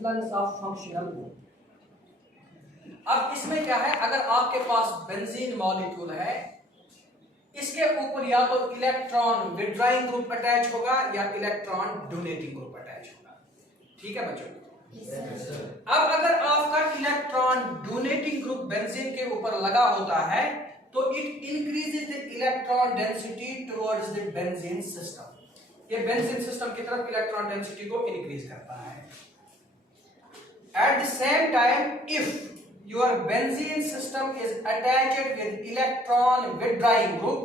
Influence of functional group. अब इसमें क्या है, अगर आपके पास बेंजीन मॉलिक्यूल है, इसके ऊपर या तो इलेक्ट्रॉन विड्रॉइंग ग्रुप अटैच होगा या इलेक्ट्रॉन डोनेटिंग ग्रुप अटैच होगा। ठीक है बच्चों? अब अगर आपका इलेक्ट्रॉन डोनेटिंग ग्रुप बेंजीन के ऊपर लगा होता है तो it increases the electron density towards the benzene system. ये बेंजीन सिस्टम की तरफ इलेक्ट्रॉन डेंसिटी को इंक्रीज करता है। At the same time if your benzene system is attached with electron withdrawing group,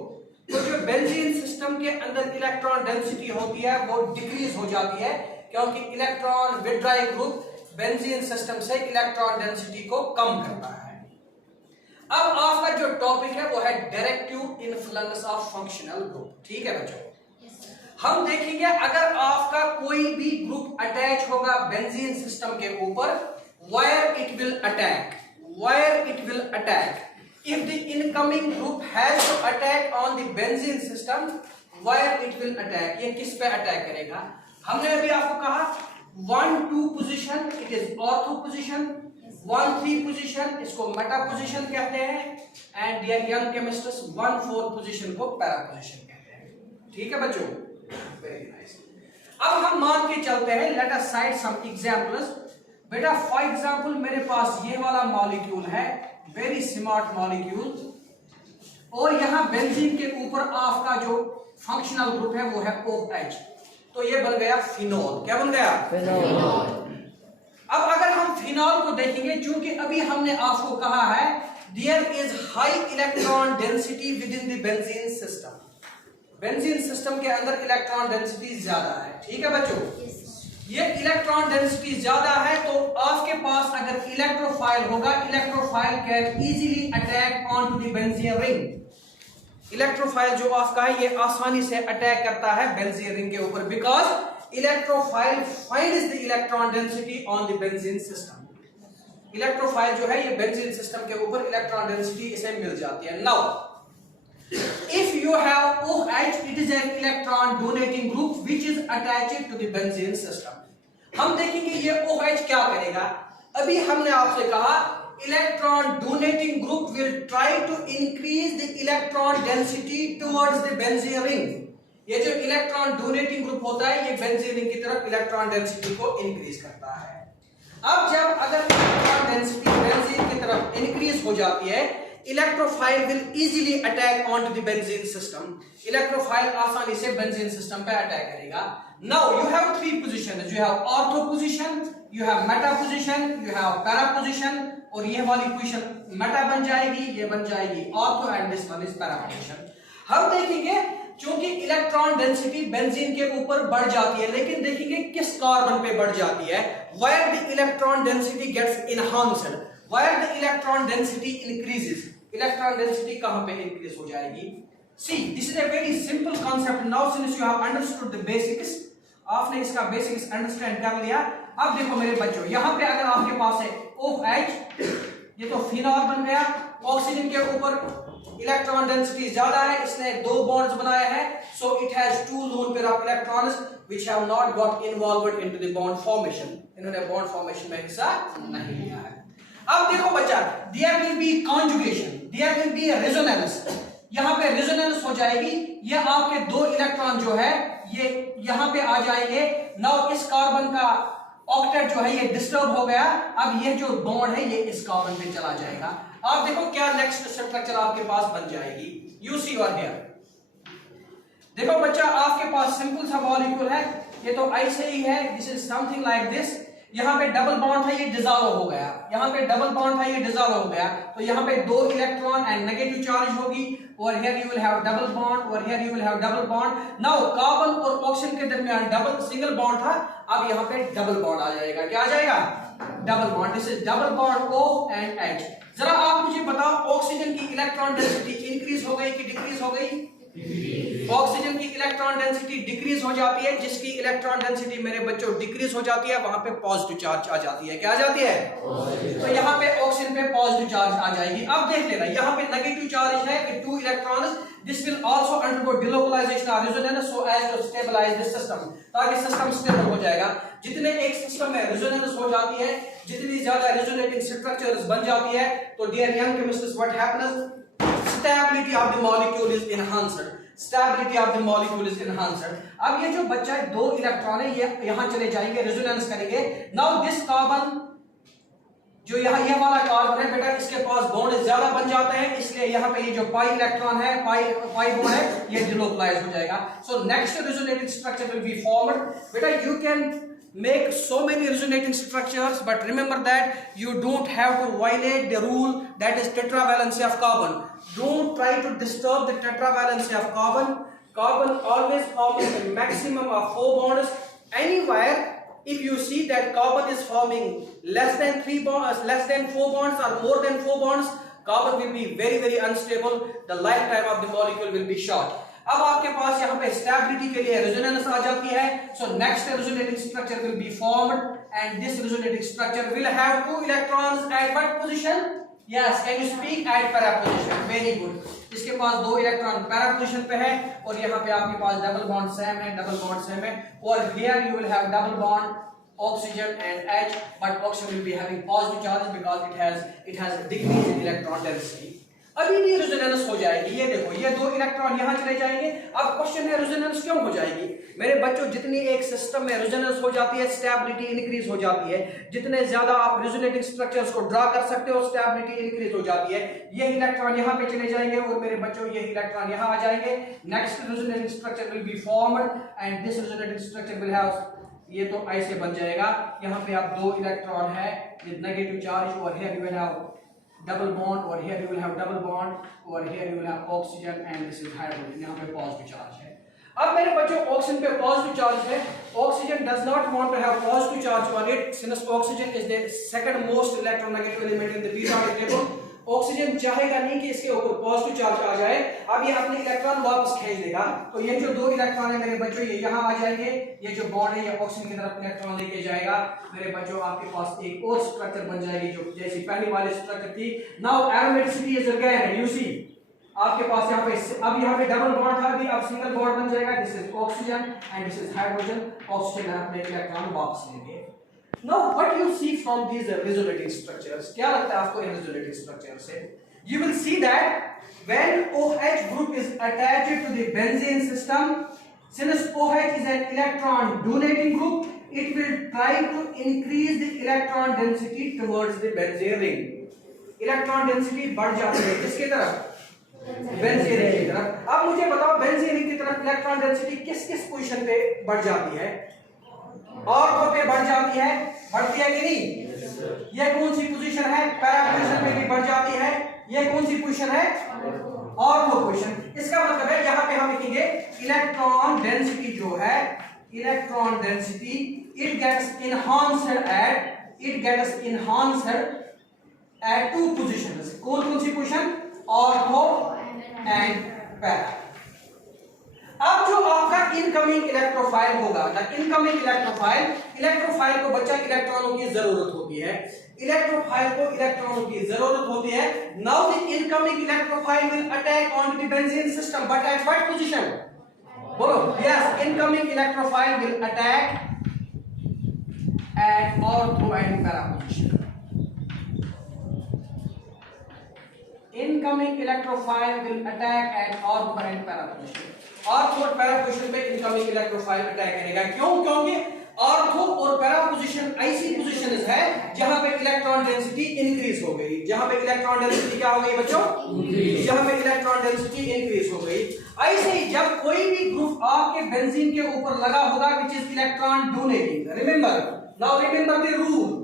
तो जो बेंजीन सिस्टम के अंदर इलेक्ट्रॉन डेंसिटी होती है वो डिक्रीज हो जाती है, क्योंकि electron withdrawing group benzene system से इलेक्ट्रॉन डेंसिटी को कम करता है। अब आपका जो टॉपिक है वो है directive influence of functional group. ठीक है बच्चों? हम देखेंगे अगर आपका कोई भी ग्रुप अटैच होगा बेंजीन सिस्टम के ऊपर, where it will attack if the incoming group has to attack on the benzene system, where it will attack, ये किस पे अटैक करेगा? हमने अभी आपको कहा 1-2 position it is ortho position, 1-3 position इसको मेटा पोजीशन कहते हैं, and dear young chemists 1-4 position को पैरा पोजीशन कहते हैं। ठीक है बच्चों? Very nice. अब हम मान के चलते हैं, let us cite some examples. बेटा फॉर एग्जाम्पल मेरे पास ये वाला मॉलिक्यूल है, वेरी स्मार्ट मॉलिक्यूल, और यहां बेंजीन के ऊपर आपका जो फंक्शनल ग्रुप है वो है OH, तो ये बन गया फिनॉल। क्या बन गया? फिनॉल। अब अगर हम फिनॉल को देखेंगे, चूंकि अभी हमने आपको कहा है there is high electron density within the benzene system, benzene system के अंदर इलेक्ट्रॉन डेंसिटी ज्यादा है। ठीक है बच्चों? ये इलेक्ट्रॉन डेंसिटी ज्यादा है तो आपके पास अगर इलेक्ट्रोफाइल होगा, electrophile can easily attack on to the benzene ring. Electrophile जो आपका है ये आसानी से अटैक करता है बेंजीन रिंग के ऊपर, because electrophile finds the electron density on the benzene system. Electrophile जो है ये बेंजीन सिस्टम के ऊपर इलेक्ट्रॉन डेंसिटी इसे मिल जाती है। Now if you have OH, it is an electron donating group which is attached to the benzene system। हम देखेंगे ये OH क्या करेगा। अभी हमने आपसे कहा electron donating group will try to increase the electron density towards the benzene ring। ये जो इलेक्ट्रॉन डोनेटिंग ग्रुप होता है ये बेंजीन रिंग की तरफ इलेक्ट्रॉन डेंसिटी को इंक्रीज करता है। अब जब अगर इलेक्ट्रॉन डेंसिटी बेंजीन की तरफ इंक्रीज हो जाती है, electrophile will easily attack on to the benzene system. Electrophile आसानी से बेंजीन सिस्टम पे अटैक करेगा। Now you have 3 positions, you have ortho position, you have meta position, you have para position, और ये वाली पोजीशन मेटा बन जाएगी, ये बन जाएगी ortho, and this one is para position. हम देखेंगे चूंकि इलेक्ट्रॉन डेंसिटी बेंजीन के ऊपर बढ़ जाती है, लेकिन देखेंगे किस कार्बन पे बढ़ जाती है, where the electron density gets enhanced, where the electron density increases। Electron density कहां पे इंक्रीज हो जाएगी? See this is a very simple concept. Now since you have understood the basics, आपने इसका बेसिक्स अंडरस्टैंड कर लिया। अब देखो मेरे बच्चों, यहां पे अगर आपके पास है OH, ये तो फिनॉल बन गया, ऑक्सीजन के ऊपर इलेक्ट्रॉन डेंसिटी ज्यादा है, इसने 2 बॉन्ड्स बनाए हैं, so it has 2 lone pair of electrons which have not got involved into the bond formation. इन्होंने बॉन्ड फॉर्मेशन में हिस्सा नहीं लिया है। अब देखो बच्चा, there will be conjugation, there will be resonance, यहां पे रेजोनेंस हो जाएगी। ये आपके 2 इलेक्ट्रॉन जो है ये यहां पे आ जाएंगे। नाउ इस कार्बन का ऑक्टेट जो है ये डिस्टर्ब हो गया, अब ये जो बॉन्ड है ये इस कार्बन पे चला जाएगा। आप देखो क्या नेक्स्ट स्ट्रक्चर आपके पास बन जाएगी। यू सी और हियर देखो बच्चा, आपके पास सिंपल सा मॉलिक्यूल है, ये तो ऐसे ही है, this is something like this. यहाँ पे डबल बॉन्ड है, ये डिसॉल्व हो गया, यहाँ पे डबल बॉन्ड है, ये डिसॉल्व हो गया, तो यहाँ पे 2 इलेक्ट्रॉन एंड नेगेटिव चार्ज होगी, और here you will have double bond, और here you will have double bond. Now carbon और ऑक्सीजन के दरमियान डबल सिंगल बॉन्ड था, अब यहाँ पे डबल बॉन्ड आ जाएगा। क्या आ जाएगा? Double bond. This is double bond O and H। जरा आप मुझे बताओ ऑक्सीजन की इलेक्ट्रॉन डेंसिटी इंक्रीज हो गई कि डिक्रीज हो गई? ऑक्सीजन की इलेक्ट्रॉन डेंसिटी डिक्रीज हो जाती है, जिसकी इलेक्ट्रॉन डेंसिटी मेरे बच्चों डिक्रीज हो जाती है, वहां पे पॉजिटिव चार्ज आ जाती है। क्या आ जाती है? तो यहाँ पे ऑक्सीजन पे पॉजिटिव चार्ज आ जाएगी। अब देख लेना, यहाँ पे नेगेटिव चार्ज है with 2 electrons, this will also undergo delocalization और resonance so as to stabilize this system, ताकि सिस्टम स्टेबल हो जाएगा। जितने एक सिस्टम में रेजोनेंस हो जाती है, जितनी ज्यादा रेजोनेटिंग स्ट्रक्चर्स बन जाती है, तो dear young chemists what happens, stability of the molecule is enhanced, stability of the molecule is enhanced। अब ये जो बच्चा 2 इलेक्ट्रॉन है, ये यहां चले जाएंगे, रेजोनेंस करेंगे। नाउ दिस कार्बन, जो यहाँ ये वाला कार्बन है बेटा, इसके पास बॉन्ड ज्यादा बन जाते हैं, इसलिए यहाँ पे ये जो पाई इलेक्ट्रॉन है, पाई बॉन्ड है, ये डिलोकलाइज हो जाएगा। So next resonating structure will be formed. बेटा you can make so many resonating structures, but remember that you don't have to violate the rule that is tetravalency of carbon. Don't try to disturb the tetravalency of carbon. Carbon always forms a maximum of 4 bonds. Anywhere if you see that carbon is forming less than 3 bonds, less than 4 bonds or more than 4 bonds, carbon will be very unstable. The lifetime of the molecule will be short. अब आपके पास यहाँ पे stability के लिए resonance आ जाती है। सो next resonating structure will be formed and this resonating structure will have 2 electrons eight what position? Yes, can you speak? Eight para position. Very good. इसके पास 2 इलेक्ट्रॉन पैरा पोजीशन पे है और यहाँ पे आपके पास डबल बॉन्ड सेम है, double bond same है। और here you will have double bond oxygen and H, but oxygen will be having positive charges because it has decreased in electron density। अभी भी रेजोनेंस हो जाएगी। ये देखो, ये 2 इलेक्ट्रॉन यहाँ चले जाएंगे। अब क्वेश्चन है रेजोनेंस क्यों हो जाएगी? मेरे बच्चों, जितनी एक सिस्टम में रेजोनेंस हो जाती है, स्टेबिलिटी इंक्रीज हो जाती है। जितने ज्यादा आप रेजोनेटिंग स्ट्रक्चर्स को ड्रा कर सकते हो, स्टेबिलिटी इंक्रीज हो जाती है। ये इलेक्ट्रॉन यहाँ पे चले जाएंगे और मेरे बच्चों ये इलेक्ट्रॉन यहाँ आ जाएंगे। Next resonating structure will be formed and this resonating structure will have, ये तो ऐसे बन जाएगा। यहाँ पे आप 2 इलेक्ट्रॉन है विद नेगेटिव चार्ज और here you will have double bond, or here you will have double bond, or here you will have oxygen and this is hydrogen। यहाँ पे पॉजिटिव चार्ज है। अब मेरे बच्चों, ऑक्सीजन पे पॉजिटिव चार्ज है। Oxygen does not want to have positive charge on it since oxygen is the second most electronegative element in the periodic table। Oxygen चाहेगा नहीं कि इसके ऊपर पॉजिटिव चार्ज आ जाए। अब ये अपने इलेक्ट्रॉन वापस खींच देगा, तो ये जो 2 इलेक्ट्रॉन है मेरे बच्चों, ये यहाँ आ जाएंगे। ये जो बॉन्ड है ये ऑक्सीजन की तरफ इलेक्ट्रॉन लेके जाएगा। मेरे बच्चों, आपके पास एक और स्ट्रक्चर बन जाएगी जो जैसी पहली वाली स्ट्रक्चर थी। Now aromaticity is again, you see आपके पास यहाँ पे, अब यहाँ पे डबल बॉन्ड था, अभी अब सिंगल बॉन्ड बन जाएगा। This is oxygen and this is hydrogen. Oxygen अपने इलेक्ट्रॉन वापस लेंगे। Now what you see from these resonating structures, क्या लगता है आपको इन resonating structures से? You will see that when OH group is attached to the benzene system, since OH is an electron donating group, it will try to increase the electron density towards the benzene ring। Electron density बढ़ जाती है किसकी तरफ? Benzene ring की तरफ। अब मुझे बताओ, बेंजीन रिंग की तरफ इलेक्ट्रॉन डेंसिटी किस किस पोजीशन पे बढ़ जाती है? ऑर्थो पे बढ़ जाती है, बढ़ती है कि नहीं? ये कौन सी पोजीशन है? पैरा पोजीशन पे भी बढ़ जाती है। ये कौन सी पोजीशन है? Ortho position. इसका मतलब है यहाँ पे हम लिखेंगे इलेक्ट्रॉन डेंसिटी जो है, electron density it gets enhanced at 2 positions. कौन सी पोजीशन? Ortho and para. अब जो आपका इनकमिंग इलेक्ट्रोफाइल होगा, इलेक्ट्रोफाइल को बच्चा इलेक्ट्रॉनों की जरूरत होती है। इलेक्ट्रोफाइल को इलेक्ट्रॉनों की जरूरत होती है। Now the incoming electrophile will attack on the benzene system, but at what position? बोलो। Yes, incoming electrophile will attack at ortho and para position. Incoming electrophile will attack at ortho and para position। Ortho और para position पे incoming electrophile attack करेगा। क्यों? क्योंकि ortho और para position ऐसी positions है जहां पे इलेक्ट्रॉन डेंसिटी इंक्रीज हो गई। जहां पे इलेक्ट्रॉन डेंसिटी क्या हो गई बच्चों? जहां पे इलेक्ट्रॉन डेंसिटी इंक्रीज हो गई। ऐसे ही जब कोई भी ग्रुप आपके बेंजीन के ऊपर लगा होगा which is electron donating, remember the rule,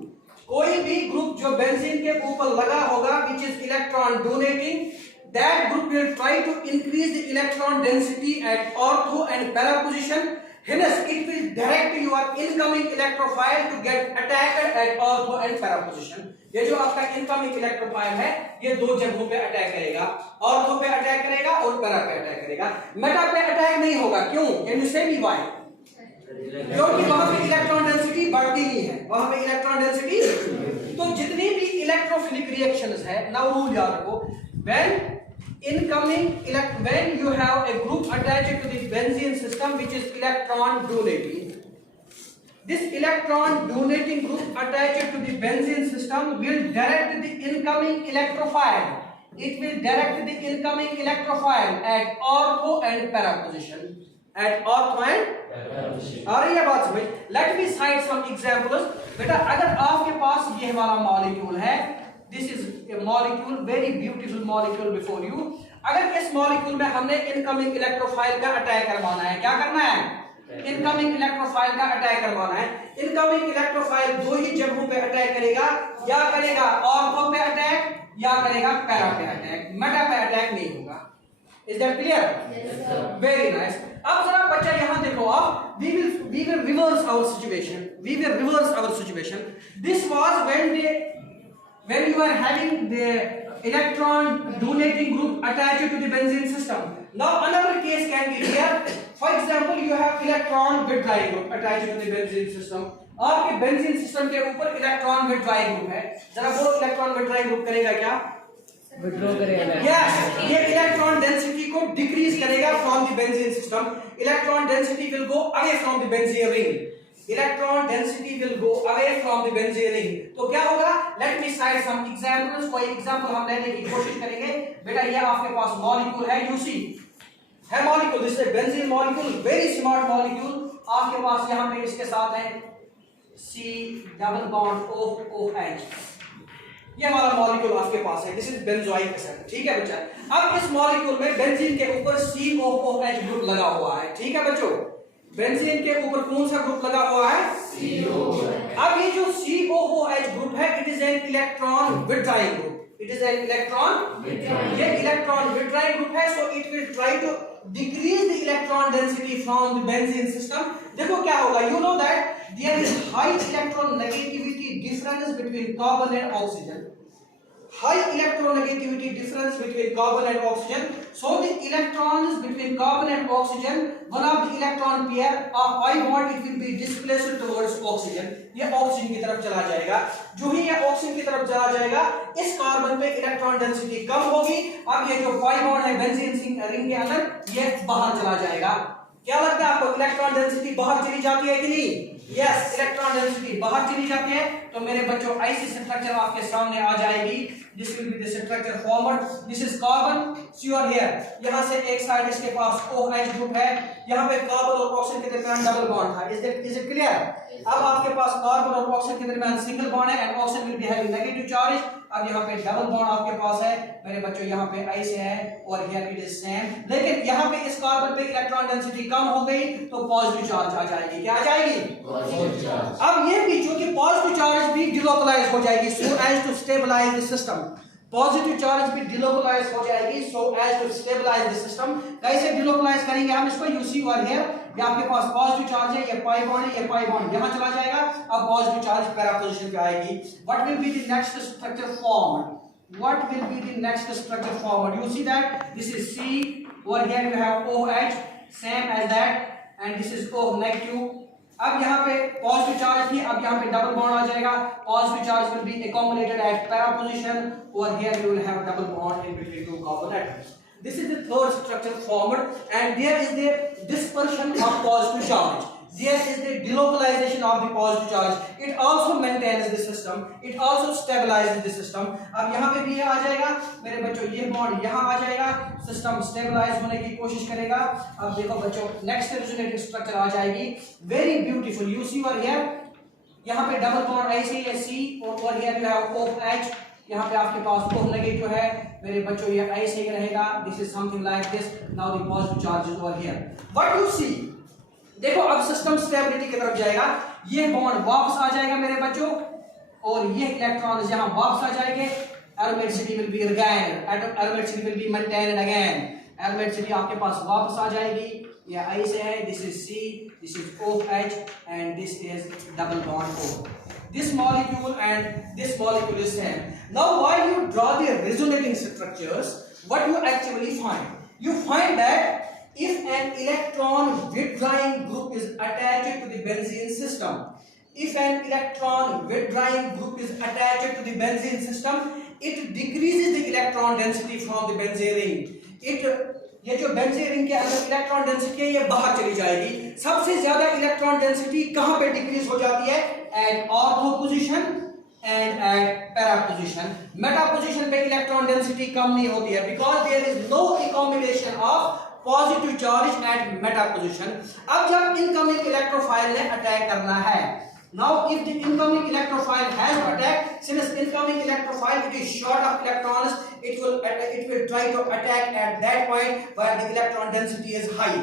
कोई भी ग्रुप जो बेंजीन के ऊपर लगा होगा which is electron donating, that group will try to increase the electron density at ortho and para position, hence it will direct your incoming electrophile to get attacked at ortho and para position. ये जो आपका incoming electrophile है ये दो जगहों पे attack करेगा, ortho पे अटैक करेगा और पैरा पे अटैक करेगा। मेटा पे अटैक नहीं होगा, क्यों? कैन यू से मी व्हाई? क्योंकि वहां पे इलेक्ट्रॉन डेंसिटी बढ़ती नहीं है, वहां पे इलेक्ट्रॉन डेंसिटी। तो जितनी भी इलेक्ट्रोफिलिक रिएक्शंस है, नाउ रूल याद रखो, when you have a group attached to the benzene system which is electron donating, this electron donating group attached to the benzene system will direct the incoming electrophile. It will direct the incoming electrophile at ortho and para position. At ortho and para position. आ रही है बात समझ? Let me cite some examples. बेटा अगर आपके पास ये हमारा molecule है, this is a molecule, very beautiful molecule before you. अगर इस मॉलिक्यूल में हमने इनकमिंग इलेक्ट्रोफाइल का अटैक करवाना है, क्या करना है? इनकमिंग इलेक्ट्रोफाइल का अटैक करवाना है। इनकमिंग इलेक्ट्रोफाइल दो ही जगहों पे अटैक करेगा, या करेगा ऑर्थो पे अटैक या करेगा पैरा पे अटैक, मेटा पे अटैक नहीं होगा। Is that clear? Very nice. अब जरा बच्चा यहां देखो, आप we will reverse our situation. We will reverse our situation. This was when you are having the electron donating group attached to the benzene system. Now another case can be here. For example, you have electron withdrawing group attached to the benzene system. आपके benzene system के ऊपर electron withdrawing group है, जरा बोलो electron withdrawing group करेगा क्या? Withdraw करेगा। Yes, ये इलेक्ट्रॉन डेंसिटी को डिक्रीज करेगा from the benzene system. Electron density will go away from the benzene ring. Electron density will go away from the benzene ring. तो क्या होगा? Let me cite some examples. कोई example हम लेने की कोशिश करेंगे। बेटा ये आपके पास मॉलिक्यूल है, यू सी है molecule, this is benzene molecule, very small molecule. आपके पास यहां पे इसके साथ है C डबल बॉन्ड OH, ये हमारा मॉलिक्यूल आपके पास है, दिस इज बेंजोइक एसिड। ठीक है बच्चा, अब इस मॉलिक्यूल में बेंजीन के ऊपर COOH ग्रुप लगा हुआ है। ठीक है बच्चों, बेंजीन के ऊपर कौन सा ग्रुप लगा हुआ है? COOH। अब ये जो COOH ग्रुप है, it is an electron withdrawing group. It is an electron, ये इलेक्ट्रॉन विथड्रॉइंग ग्रुप है, so it will try to decrease the electron density from the benzene system. देखो क्या होगा, you know that there is high electronegativity difference between carbon and oxygen. High electronegativity difference between carbon and oxygen. So the electrons between carbon and oxygen, one of the electron pair of pi bond, it will be displaced towards oxygen. ये oxygen की तरफ चला जाएगा। जो ही ये oxygen की तरफ चला जाएगा, इस कार्बन पे इलेक्ट्रॉन डेंसिटी कम होगी। अब ये जो पाई बॉन्ड है बेंजीन रिंग के अंदर, ये बाहर चला जाएगा। क्या लगता है आपको, इलेक्ट्रॉन डेंसिटी बाहर चली जाती है कि नहीं? यस, इलेक्ट्रॉन डेंसिटी बाहर चली जाती है। तो मेरे बच्चों ऐसी स्ट्रक्चर आपके सामने आ जाएगी। This will be the structure forward. This is carbon, C और हियर, यहां से एक साइड इसके पास OH ग्रुप है, यहां पे कार्बन और ऑक्सीजन के दरमियान डबल बॉन्ड था। Is it clear? अब आपके पास कार्बन और ऑक्सीजन के दरमियान सिंगल बॉन्ड है and oxygen will be having negative charge. अब यहाँ पे डबल बॉन्ड आपके पास है मेरे बच्चों, यहाँ पे ऐसे है और हियर इट इज सेम, लेकिन यहाँ पे इस कार्बन पे इलेक्ट्रॉन डेंसिटी कम हो गई तो पॉजिटिव चार्ज आ जाएगी। क्या आ जाएगी? Positive charge. अब ये भी चूंकि पॉजिटिव चार्ज भी डिलोकलाइज हो जाएगी, so as to stabilise the system. Positive charge भी डिलोकलाइज हो जाएगी, so as to stabilise the system. कैसे डिलोकलाइज करेंगे हम इसको? यू सी और हियर, ये आपके पास पॉजिटिव चार्ज है, ये पाई बॉन्ड है, ये पाई बॉन्ड यहां चला जाएगा। अब पॉजिटिव चार्ज पैरा पोजीशन पे आएगी। What will be the next structure formed? What will be the next structure forward? You see that this is C, over here you have OH, same as that, and this is O negative. अब यहाँ पे positive charge थी, अब यहाँ पे double bond आ जाएगा। Positive charge will be accumulated at para position. Over here you will have double bond in between two carbon atoms. This is the third structure formed, and there is the dispersion of positive charge. There is the delocalization of the positive charge. It also maintains the system. It also stabilizes the system. अब यहाँ पे भी ये आ जाएगा मेरे बच्चों, ये bond यहाँ आ जाएगा, सिस्टम स्टेबलाइज होने की कोशिश करेगा। अब देखो बच्चों, नेक्स्ट रेजोनेटिव स्ट्रक्चर आ जाएगी, वेरी ब्यूटीफुल। यू सी और हियर, यहाँ पे डबल बॉन्ड ऐसे ही है C और हियर यू हैव OH, यहाँ पे आपके पास O नेगेटिव है मेरे बच्चों, ये ऐसे ही रहेगा। This is something like this. Now the positive charge is over here. What you see, देखो अब सिस्टम स्टेबिलिटी की तरफ जाएगा, ये बॉन्ड वापस आ जाएगा मेरे बच्चों और ये इलेक्ट्रॉन यहां वापस आ जाएंगे। Aromaticity will be regained, aromaticity will be maintained again. Aromaticity आपके पास वापस आ जाएगी। ये ऐसे है, this is C, this is OH and this is double bond O। this molecule and this molecule is same. Now while you draw the resonating structures, what you actually find? You find that if an electron withdrawing group is attached to the benzene system, if an electron withdrawing group is attached to the benzene system, it decreases the electron density from the benzene ring. ये जो benzene ring के अंदर electron density है ये बाहर चली जाएगी। सबसे ज्यादा इलेक्ट्रॉन डेंसिटी कहां पे डिक्रीज हो जाती है? At ortho position and at para position. Meta position पे इलेक्ट्रॉन डेंसिटी कम नहीं होती है because there is no accommodation of positive charge at meta position. अब जब इनकमिंग इलेक्ट्रोफाइल ने अटैक करना है, now if the incoming electrophile has attack, since incoming electrophile it is short of electrons, it will try to attack at that point where the electron density is high,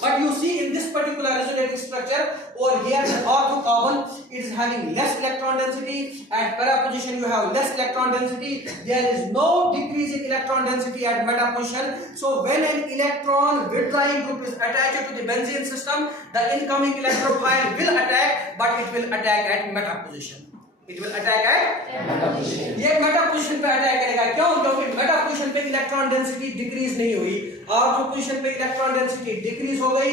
but you see in this particular resonating structure over here the ortho carbon, it is having less electron density, at para position you have less electron density, there is no decrease in electron density at meta position. So when an electron withdrawing group is attached to the benzene system, the incoming electrophile will attack, but it will attack at meta position. It will attack at meta position. ये meta position पे attack करेगा। क्यों? क्योंकि meta position पे electron density decrease नहीं हुई, ortho position पे electron density decrease हो गई,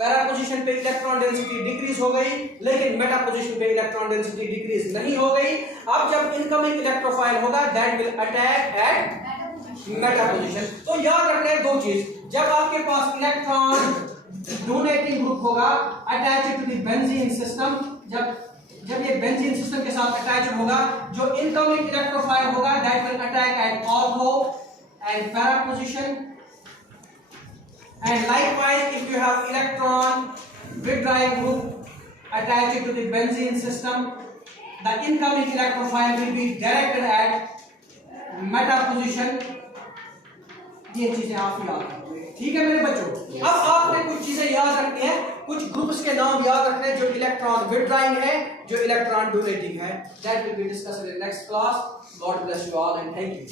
पैरा पोजीशन पे इलेक्ट्रॉन डेंसिटी डिक्रीज हो गई, लेकिन मेटा पोजीशन पे इलेक्ट्रॉन डेंसिटी डिक्रीज नहीं हो गई। अब जब इनकमिंग इलेक्ट्रोफाइल होगा that will attack eight meta position. तो याद रखना है दो चीज, जब आपके पास इलेक्ट्रॉन डोनेटिंग ग्रुप होगा attached to the benzene system, जब ये बेंजीन सिस्टम के साथ अटैच होगा, जो इनकमिंग इलेक्ट्रोफाइल होगा that will attack at ortho and para position, and likewise if you have electron withdrawing group attached to the benzene system, the incoming electrophile will be directed at meta position। ये चीजें आप याद रखोगे, ठीक है मेरे बच्चों। अब आपने कुछ चीजें याद रखनी है, कुछ ग्रुप्स के नाम याद रखने हैं जो इलेक्ट्रॉन विथड्राइंग है, जो इलेक्ट्रॉन डोनेटिंग है। That will be discussed in next class. God bless you all and thank you.